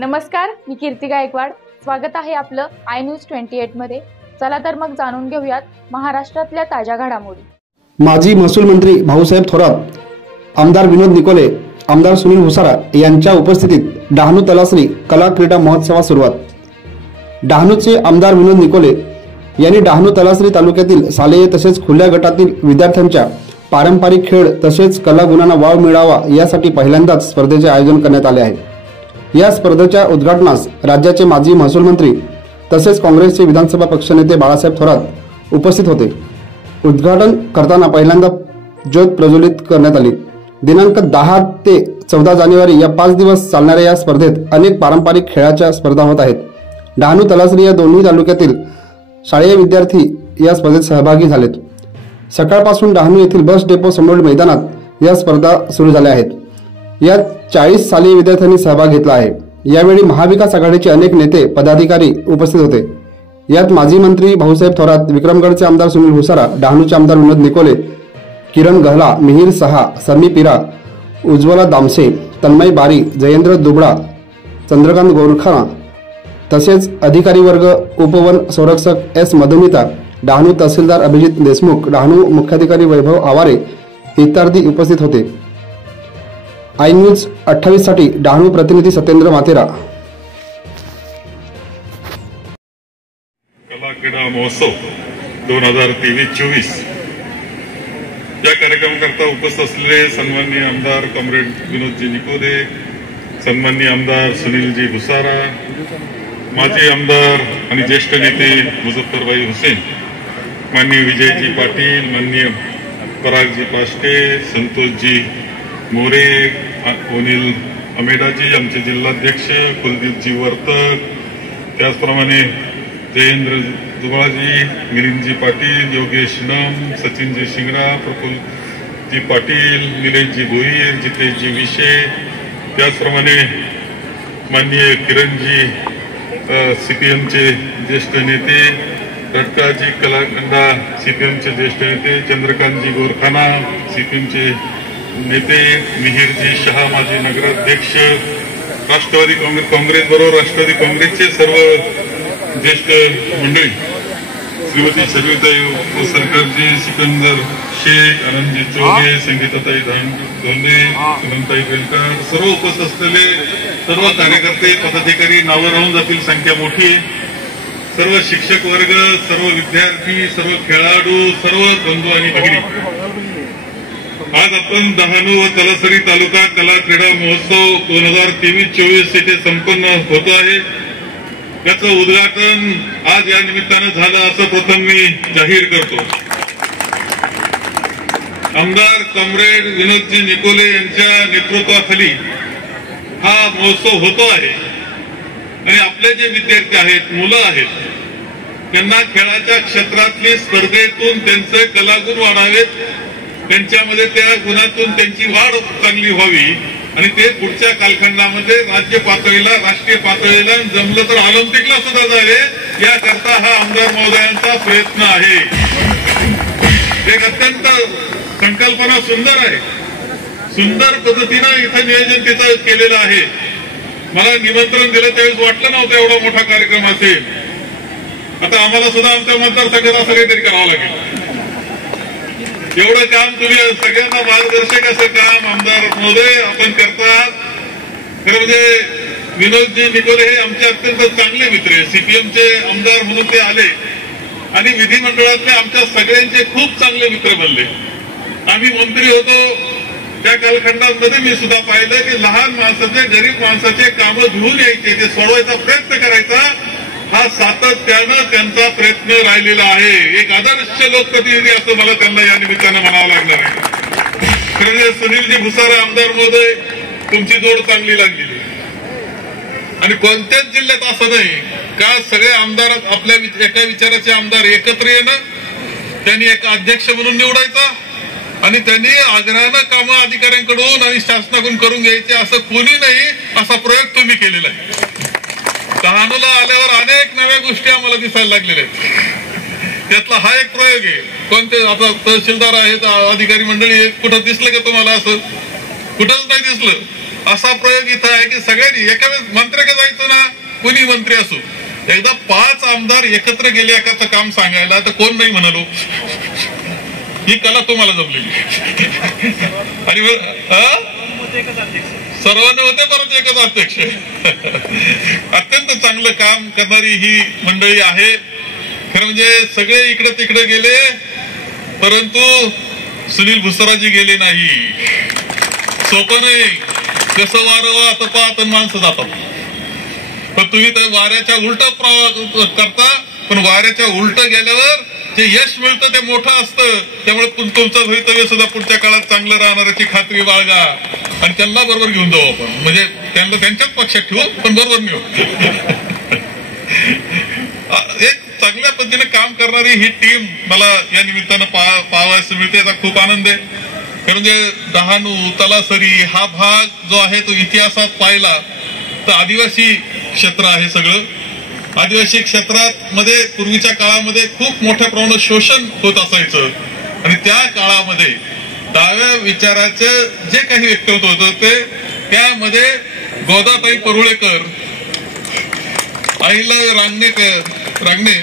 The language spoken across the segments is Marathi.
नमस्कार, मी कीर्ती गायकवाड. स्वागत आहे आपलं आय न्यूज 28 मध्ये. चला तर मग जाणून घेऊयात महाराष्ट्रातल्या ताज्या घडामोडी. माजी महसूल मंत्री भाऊसाहेब थोरात, आमदार विनोद निकोले, आमदार सुनील हुसारा यांच्या उपस्थितीत डहाणू तलासरी कला क्रीडा महोत्सवास सुरुवात. डहाणूचे आमदार विनोद निकोले यांनी डहाणू तलासरी तालुक्यातील शालेय तसेच खुल्या गटातील विद्यार्थ्यांच्या पारंपरिक खेळ तसेच कला गुणांना वाव मिळावा यासाठी पहिल्यांदाच स्पर्धेचे आयोजन करण्यात आले आहे. या स्पर्धेच्या उद्घाटनास राज्याचे माजी महसूल मंत्री तसेच काँग्रेसचे विधानसभा पक्षनेते बाळासाहेब थोरात उपस्थित होते. उद्घाटन करताना पहिल्यांदा ज्योत प्रज्वलित करण्यात आली. दिनांक 10 ते 14 जानेवारी या 5 दिवस चालणाऱ्या या स्पर्धेत अनेक पारंपरिक खेळाच्या स्पर्धा होत आहेत. डहाणू तलासरी या दोन्ही तालुक्यातील शालेय विद्यार्थी या स्पर्धेत सहभागी झालेत. सकाळपासून डहाणू येथील बस डेपो समोरील मैदानात या स्पर्धा सुरू झाल्या आहेत. यात 40 शालेय विद्यार्थ्यांनी सहभाग घेतला आहे. यावेळी महाविकास आघाडीचे अनेक नेते पदाधिकारी उपस्थित होते. यात माजी मंत्री भाऊसाहेब थोरात, विक्रमगडचे आमदार सुनील हुसारा, डहाणूचे आमदार विनोद निकोले, किरण गहला, मिहिर सहा, समी पिरा, उज्ज्वला दामसे, तन्मय बारी, जयेंद्र दुबळा, चंद्रकांत गोरखा तसेच अधिकारी वर्ग, उपवन संरक्षक एस मधुमिता, डहाणू तहसीलदार अभिजित देशमुख, डहाणू मुख्याधिकारी वैभव आवारे इत्यादी उपस्थित होते. आय न्यूज 28 साठी डहाणू प्रतिनिधी सत्येंद्र माथेरा. कला क्रीडा महोत्सव 2023-24 या कार्यक्रमाकरता उपस्थित असलेले सन्माननीय आमदार कॉम्रेड विनोदजी निकोले, सन्माननीय आमदार सुनीलजी हुसारा, माजी आमदार आणि ज्येष्ठ नेते मुझफ्फरभाई हुसेन, माननीय विजयजी पाटील, माननीय परागजी पाष्टे, संतोषजी मोरे, अनिल अमेडाजी, आमचे जिल्हाध्यक्ष कुलदीपजी वर्तक, त्याचप्रमाणे जयेंद्र दुबळाजी, मिलिंदजी पाटील, योगेश नम, सचिनजी शिंगरा, प्रफुल्लजी पाटील, निलेशजी भोईर, जितेशजी विषे, त्याचप्रमाणे माननीय किरणजी सीपीएमचे ज्येष्ठ नेते, रटकाजी कलाकंडा सीपीएमचे ज्येष्ठ नेते, चंद्रकांतजी गोरखाना सीपीएमचे नेते, मिहिरजी शहा माजी नगराध्यक्ष, राष्ट्रवादी काँग्रेस बरोबर राष्ट्रवादी काँग्रेसचे सर्व ज्येष्ठ मंडळी, श्रीमती शर्विताई सरकारजी, सिकंदर शेख, आनंदजी चौगे, संगीताताई धोंडे, सुनंताई बेलकर, सर्व उपस्थित असलेले सर्व कार्यकर्ते, पदाधिकारी, नावं राहून जातील, संख्या मोठी, सर्व शिक्षक वर्ग, सर्व विद्यार्थी, सर्व खेळाडू, सर्व बंधू आणि भगिनी, आज आपण डहाणू व तलासरी तालुका कला क्रीडा महोत्सव 2023-24 येथे संपन्न होत आहे. याचं उद्घाटन आज या निमित्तानं झालं असं प्रथम मी जाहीर करतो. आमदार कॉम्रेड विनोदजी निकोले यांच्या नेतृत्वाखाली हा महोत्सव होतो आहे आणि आपले जे विद्यार्थी आहेत, मुलं आहेत, त्यांना खेळाच्या क्षेत्रातली स्पर्धेतून त्यांचे कलागुण वाढावेत, त्यांच्यामध्ये त्या गुणातून त्यांची वाढ चांगली व्हावी आणि ते पुढच्या कालखंडामध्ये राज्य पातळीला, राष्ट्रीय पातळीला, जमलं तर ऑलिम्पिकला सुद्धा जावे, याकरता हा आमदार महोदयांचा प्रयत्न आहे. एक अत्यंत संकल्पना सुंदर आहे, सुंदर पद्धतीनं इथं नियोजन त्याचं केलेलं आहे. मला निमंत्रण दिलं त्यावेळेस वाटलं नव्हतं एवढा मोठा कार्यक्रम असेल. आता आम्हाला सुद्धा आमच्या मतदारसंघात असं काहीतरी करावं लागेल. एवढं काम तुम्ही सगळ्यांना मार्गदर्शक असं काम आमदार महोदय आपण करतात. खरं म्हणजे विनोदजी निकोले हे आमचे अत्यंत चांगले मित्र आहे. सीपीएमचे आमदार म्हणून ते आले आणि विधिमंडळातले आमच्या सगळ्यांचे खूप चांगले मित्र बनले. आम्ही मंत्री होतो त्या कालखंडामध्ये मी सुद्धा पाहिलं की लहान माणसाचे, गरीब माणसाचे कामं घेऊन यायचे, ते सोडवायचा प्रयत्न करायचा. हा सातत्यानं त्यांचा प्रयत्न राहिलेला आहे. एक आदर्श लोकप्रतिनिधी असं मला त्यांना या निमित्तानं म्हणावं लागणार आहे. खरं सुनीलजी भुसारा आमदार महोदय, तुमची जोड चांगली लागलेली आणि कोणत्याच जिल्ह्यात असं नाही का सगळे आमदार आपल्या एका विचाराचे आमदार एकत्र येणं, त्यांनी एक अध्यक्ष म्हणून निवडायचा आणि त्यांनी आग्रहानं कामं अधिकाऱ्यांकडून आणि शासनाकडून करून घ्यायचे, असं कोणी नाही. असा प्रयोग तुम्ही केलेला आहे. डहाणूला आल्यावर अनेक नव्या गोष्टी आम्हाला दिसायला लागलेल्या आहेत. त्यातला हा एक प्रयोग आहे. कोणते आता तहसीलदार आहेत, अधिकारी मंडळी आहेत, कुठं दिसलं का तुम्हाला? असं कुठंच नाही दिसलं. असा प्रयोग इथं आहे की सगळ्यांनी एका वेळेस मंत्र्याकडे जायचं ना, कोणी मंत्री असो, एकदा 5 आमदार एकत्र गेले एकाचं काम सांगायला तर कोण नाही म्हणालो. ही कला तुम्हाला जमलेली आणि सर्वांनी होते परत एकच अध्यक्ष. अत्यंत चांगलं काम करणारी ही मंडळी आहे. खरं म्हणजे सगळे इकडे तिकडे गेले, परंतु सुनील भुसाराजी गेले नाही. सोपं नाही, कसं वारं वाहतं पाहत माणसं जातात, पण तुम्ही तर वाऱ्याच्या उलट करता. पण वाऱ्याच्या उलट गेल्यावर जे यश मिळतं ते मोठं असतं. त्यामुळे तुमचं भवितव्य सुद्धा पुढच्या काळात चांगलं राहणाऱ्याची खात्री बाळगा आणि त्यांना बरोबर घेऊन जाऊ आपण. म्हणजे त्यांना त्यांच्याच पक्षात ठेवू, पण बरोबर नेऊ. एक चांगल्या पद्धतीने काम करणारी ही टीम मला या निमित्तानं पाहावयास मिळते, याचा खूप आनंद आहे. कारण म्हणजे डहाणू तलासरी हा भाग जो आहे तो इतिहासात पाहिला तर आदिवासी क्षेत्र आहे सगळं. आदिवासी क्षेत्रात मध्ये पूर्वीच्या काळामध्ये खूप मोठ्या प्रमाणात शोषण होत असायचं आणि त्या काळामध्ये डाव्या विचाराचं जे काही व्यक्तिमत्व होतं ते त्यामध्ये गोदाताई परुळेकर, अहिल्या रांगणे,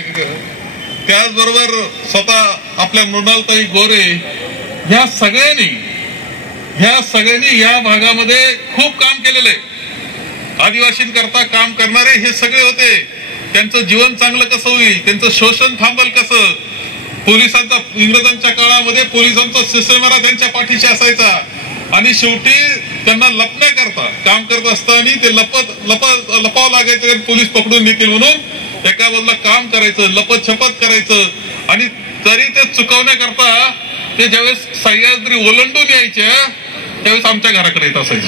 त्याचबरोबर स्वतः आपल्या मृणालताई गोरे, ह्या सगळ्यांनी या भागामध्ये खूप काम केलेलं आहे. आदिवासींकरता काम करणारे हे सगळे होते. त्यांचं जीवन चांगलं कसं होईल, त्यांचं शोषण थांबल कसं, पोलिसांचा इंग्रजांच्या काळामध्ये पोलिसांचा सिस्टमरा त्यांच्या पाठीशी असायचा आणि शेवटी त्यांना लपण्याकरता काम करत असताना ते लपावं लागायचं, पोलीस पकडून नेतील म्हणून एका बाजूला काम करायचं, लपत छपत करायचं. आणि तरी ते चुकवण्याकरता ते ज्यावेळेस सह्याद्री ओलांडून यायच्या त्यावेळेस आमच्या घराकडे येत असायचे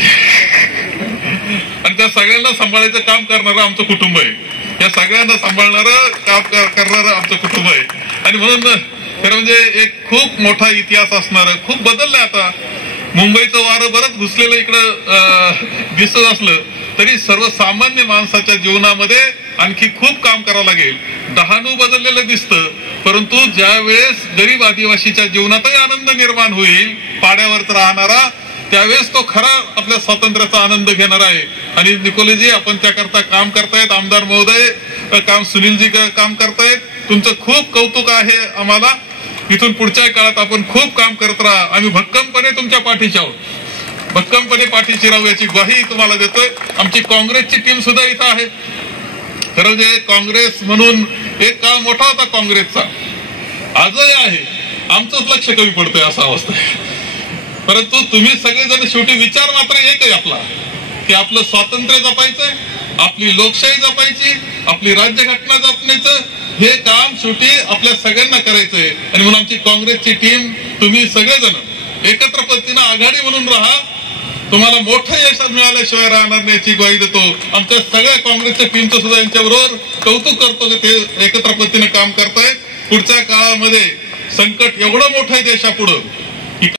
आणि त्या सगळ्यांना सांभाळायचं काम करणारं आमचं कुटुंब आहे. या सगळ्यांना सांभाळणारं काम करणारं आमचं कुटुंब आहे. आणि म्हणून खरं म्हणजे एक खूप मोठा इतिहास असणारं, खूप बदललंय आता. मुंबईचं वारं बरंच घुसलेलं इकडं दिसत असलं तरी सर्वसामान्य माणसाच्या जीवनामध्ये आणखी खूप काम करावं लागेल. डहाणू बदललेलं दिसतं, परंतु ज्या वेळेस गरीब आदिवासीच्या जीवनातही आनंद निर्माण होईल पाड्यावरच राहणारा, त्यावेळेस तो खरा आपल्या स्वातंत्र्याचा आनंद घेणार आहे. आणि निकोलेजी आपण त्याकरता काम करतायत, आमदार महोदय काम, सुनीलजी काम करतायत, तुमचं खूप कौतुक आहे आम्हाला. इथून पुढच्या काळात आपण खूप काम करत राहा. आम्ही भक्कमपणे तुमच्या पाठीशी आहोत, भक्कमपणे पाठीशी राहू याची ग्वाही तुम्हाला देतोय. आमची काँग्रेसची टीम सुद्धा इथं आहे. खरं म्हणजे काँग्रेस म्हणून एक काळ मोठा होता काँग्रेसचा, आजही आहे. आमचंच लक्ष कमी पडतंय असा अवस्था आहे. परंतु तुम्ही सगळेजण शेवटी विचार मात्र एक आहे आपला, की आपलं स्वातंत्र्य जपायचंय, आपली लोकशाही जपायची, आपली राज्यघटना जपण्याचं हे काम शेवटी आपल्या सगळ्यांना करायचंय. आणि म्हणून आमची काँग्रेसची टीम, तुम्ही सगळेजण एकत्र पद्धतीनं आघाडी म्हणून राहा. तुम्हाला मोठं यश मिळाल्याशिवाय राहणार नाही याची ग्वाही देतो. आमच्या सगळ्या काँग्रेसच्या टीमचं सुद्धा यांच्याबरोबर कौतुक करतो की ते एकत्र पद्धतीने काम करतायत. पुढच्या काळामध्ये संकट एवढं मोठं आहे देशापुढं